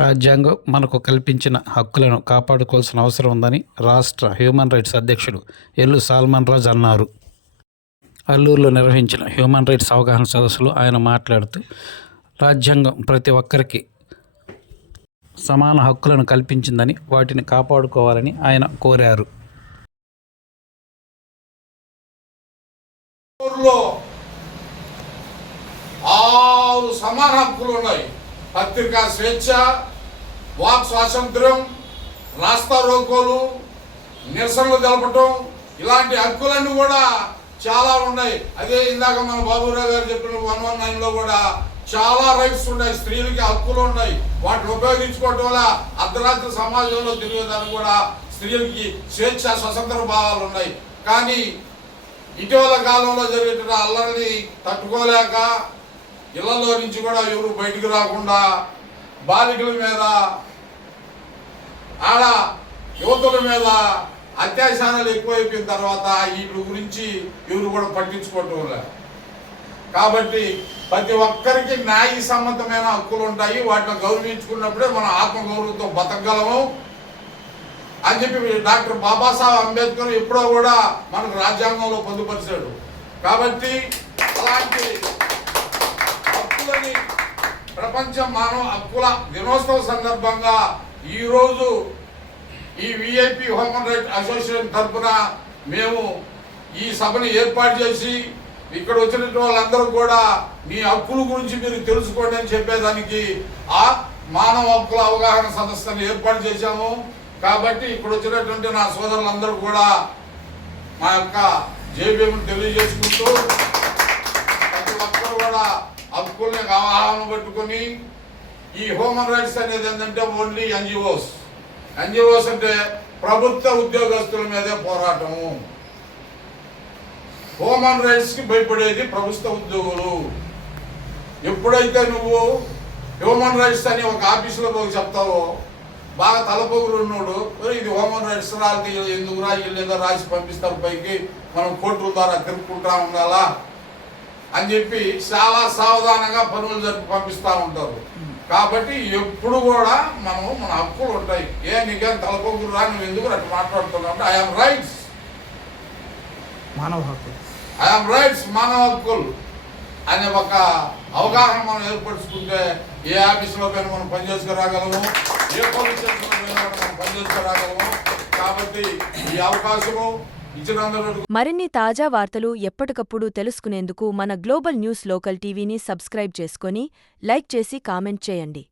రాజ్యాంగం మనకు కల్పించిన హక్కులను కాపాడుకోవాల్సిన అవసరం ఉందని రాష్ట్ర హ్యూమన్ రైట్స్ అధ్యక్షుడు ఎల్లు సాల్మన్ రాజ్ అన్నారు. అల్లూరులో నిర్వహించిన హ్యూమన్ రైట్స్ అవగాహన సదస్సులో ఆయన మాట్లాడుతూ రాజ్యాంగం ప్రతి ఒక్కరికి సమాన హక్కులను కల్పించిందని, వాటిని కాపాడుకోవాలని ఆయన కోరారు. ఆరు సమాన హక్కులు ఉన్నాయి. పత్రికా స్వేచ్ఛ, వాక్ స్వాతంత్ర్యం, రాస్తా రోకోలు, నిరసనలు తెలపటం, ఇలాంటి హక్కులన్నీ కూడా చాలా ఉన్నాయి. అదే ఇందాక మన బాబురావు గారు చెప్పిన 119లో కూడా చాలా రైట్స్ ఉన్నాయి, స్త్రీలకి హక్కులు ఉన్నాయి. వాటిని ఉపయోగించుకోవటం వల్ల అర్ధరాత్రి సమాజంలో తిరిగేదానికి కూడా స్త్రీలకి స్వేచ్ఛ, స్వతంత్ర భావాలు ఉన్నాయి. కానీ ఇటీవల కాలంలో జరిగిన అల్లరిని తట్టుకోలేక ఇళ్లలో నుంచి కూడా ఎవరు బయటకు రాకుండా బాలికల మీద, ఆడ యువతుల మీద అత్యాచారాలు ఎక్కువైపోయిన తర్వాత వీటి గురించి ఎవరు కూడా పట్టించుకోవటం లేదు. కాబట్టి ప్రతి ఒక్కరికి న్యాయ సమ్మతమైన హక్కులు ఉంటాయి. వాటిని గౌరవించుకున్నప్పుడే మనం ఆత్మగౌరవంతో బతకగలము అని చెప్పి డాక్టర్ బాబాసాహెబ్ అంబేద్కర్ ఎప్పుడో కూడా మనకు రాజ్యాంగంలో పొందుపరిచాడు. కాబట్టి అలాంటి హక్కులని ప్రపంచ మానవ హక్కుల దినోత్సవం సందర్భంగా ఈరోజు ఈ విఐపి హ్యూమన్ రైట్స్ అసోసియేషన్ తరఫున మేము ఈ సభని ఏర్పాటు చేసి ఇక్కడ వచ్చినటువంటి వాళ్ళందరూ కూడా మీ హక్కుల గురించి మీరు తెలుసుకోండి అని చెప్పేదానికి ఆ మానవ హక్కుల అవగాహన సదస్సును ఏర్పాటు చేశాము. కాబట్టి ఇక్కడ వచ్చినటువంటి నా సోదరులందరూ కూడా మా యొక్క జేబీఎంను తెలియజేసుకుంటూ ప్రతి ఒక్కరు కూడా హక్కుల్ని అవగాహన పెట్టుకొని ఈ హ్యూమన్ రైట్స్ అనేది ఏంటంటే ఓన్లీ ఎన్జిఓస్ అంటే ప్రభుత్వ ఉద్యోగస్తుల మీదే పోరాటము. హ్యూమన్ రైట్స్కి భయపడేది ప్రభుత్వ ఉద్యోగులు. ఎప్పుడైతే నువ్వు హ్యూమన్ రైట్స్ అని ఒక ఆఫీసులో పోయి చెప్తావో, బాగా తలపొగులు ఉన్నాడు, ఇది హ్యూమన్ రైట్స్ రాలి ఎందుకు వీళ్ళేదో రాసి పంపిస్తారు పైకి, మనం కోర్టుల ద్వారా తిరుక్కుంటా ఉండాలా అని చెప్పి చాలా సావధానంగా పనులు జరిపి పంపిస్తూ ఉంటారు. కాబట్టి ఎప్పుడు కూడా మన హక్కులు ఉంటాయి. నీకేం తలపొగులు రా, నువ్వు ఎందుకు అట్లా మాట్లాడుతున్నావు అంటే ఐఎమ్ రైట్స్, మానవ హక్కులు, ఐఎమ్ రైట్స్, మానవ హక్కులు అనే ఒక అవగాహన మనం ఏర్పరచుకుంటే ఏ ఆఫీసులో పైన మనం పనిచేసుకురాగలము, ఏ పోలీస్ స్టేషన్లో పైన మనం పనిచేసుకురాగలము. కాబట్టి ఈ అవకాశము ఇచ్చినందుకు. మరిన్ని తాజా వార్తలు ఎప్పటికప్పుడు తెలుసుకునేందుకు మన గ్లోబల్ న్యూస్ లోకల్ టీవీని సబ్స్క్రైబ్ చేసుకొని లైక్ చేసి కామెంట్ చేయండి.